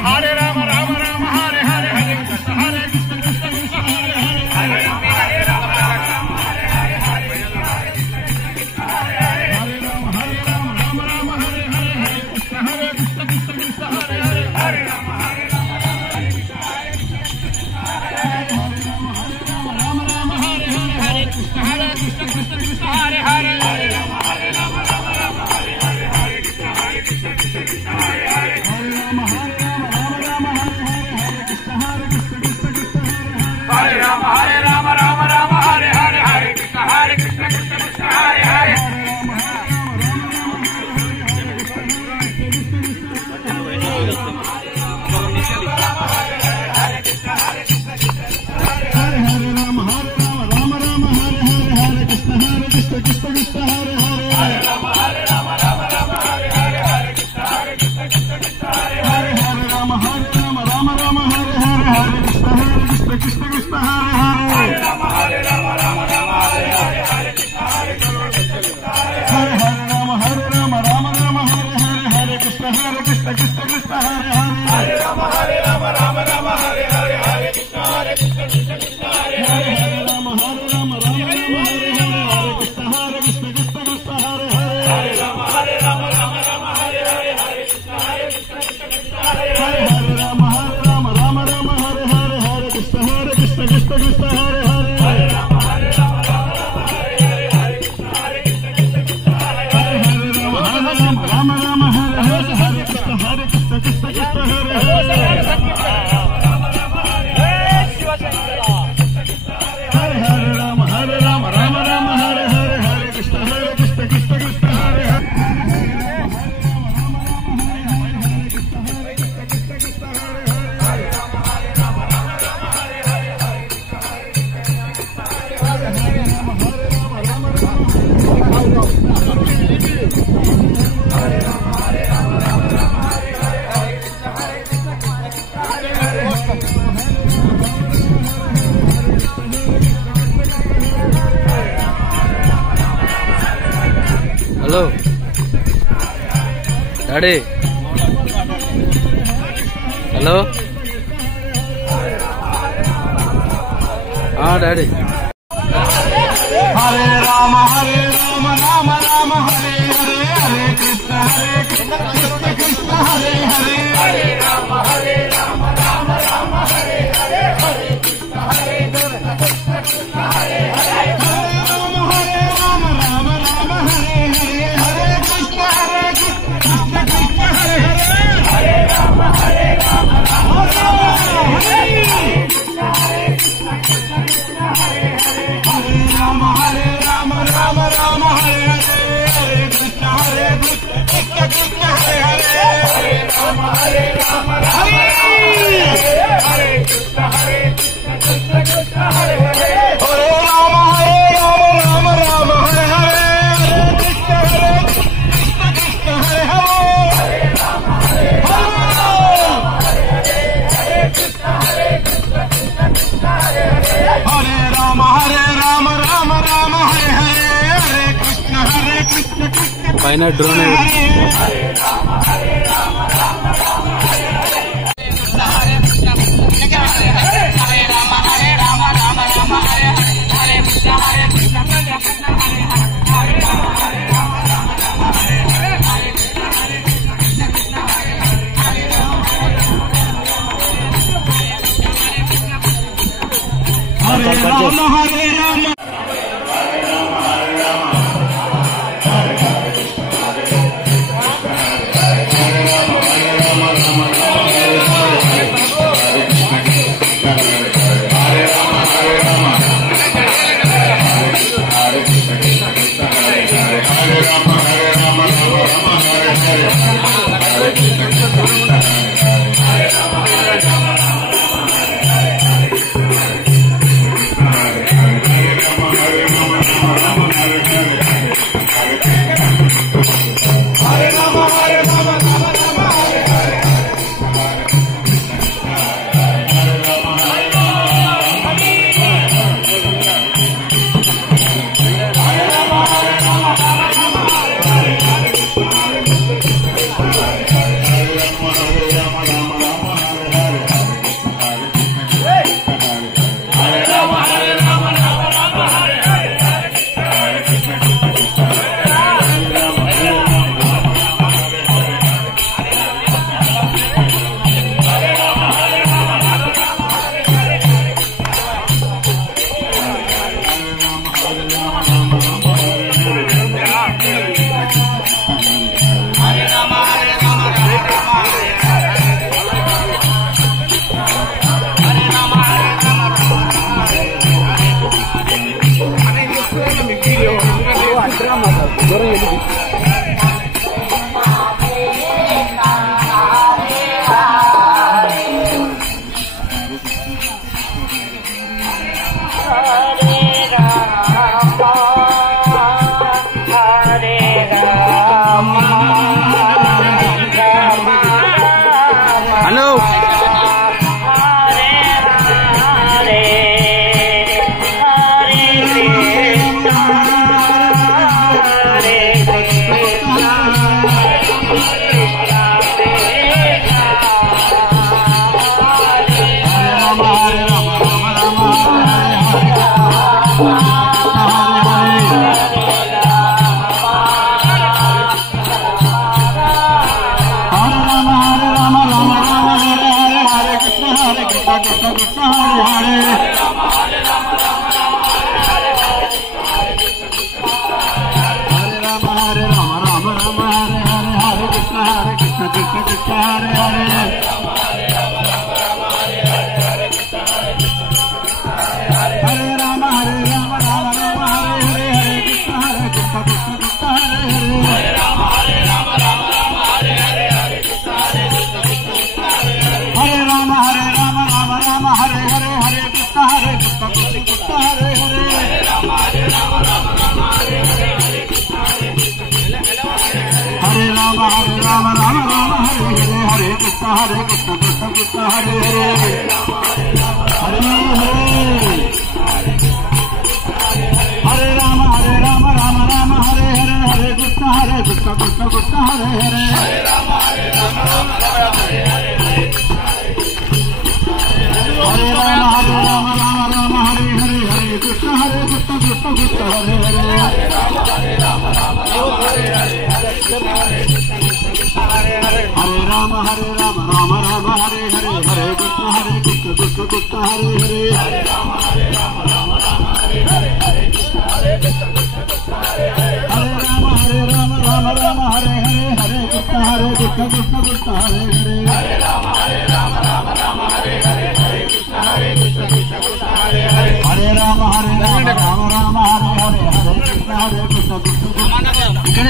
Hare Rama Rama Rama Hare Hare Hare Krishna Hare Krishna Krishna Krishna Hare Hare Hare Rama Rama Rama Hare Hare Hare Krishna Hare Krishna Krishna Hare Hare Hare Rama Rama Rama Hare Hare Hare Krishna Hare Krishna Krishna Krishna Hare Hare Hare Rama Hare Rama Hare Krishna Hare Krishna Krishna Hare Hare Rama Rama Hare Hare Hare Krishna Hare Krishna Krishna Krishna Hare Hare Hare Rama Hare Rama Rama Hare Hare Hare Krishna Hare Krishna Krishna Krishna Hare Hare Hare Rama Hare Rama Rama Rama Hare Hare Hare Krishna Hare Krishna Krishna Krishna Hare Hare Hello, Daddy. Hello. Daddy. Hare Rama Rama Rama Hare Hare Hare Krishna Krishna Krishna Hare Hare Hare Rama Rama Rama Hare Hare Hare Krishna Krishna Krishna Hare Hare Hare Rama Rama Rama Hare Hare Hare Krishna Krishna Krishna Hare Hare Hare Rama Rama Hare Krishna Krishna Krishna Krishna Hare Hare Hare Rama Rama Rama Hare Hare Hare Krishna Krishna Krishna Hare Hare Hare Rama Rama Hare Hare Krishna Krishna Krishna Hare Hare Hare Rama Rama Rama Hare Hare Hare Krishna Krishna Hare Hare Hare Rama Hare Krishna Krishna Krishna Hare Hare Hare Rama Rama Rama Hare Hare Hare Krishna Krishna Krishna Pine drone. Hare Rama Rama Rama Hare Hare Krishna Krishna Krishna Hare Hare Hare Rama Rama Rama Hare Hare Hare Krishna Krishna Krishna Hare Hare Hare Rama Rama Rama Hare Hare Hare Krishna Krishna Krishna Hare Hare Hare Rama Hare Rama Hare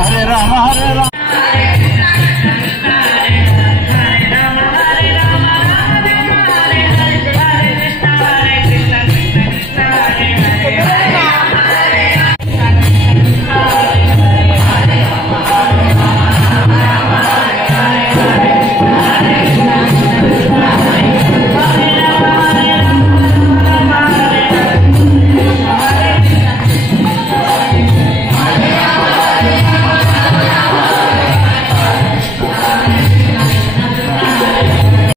Hare Rama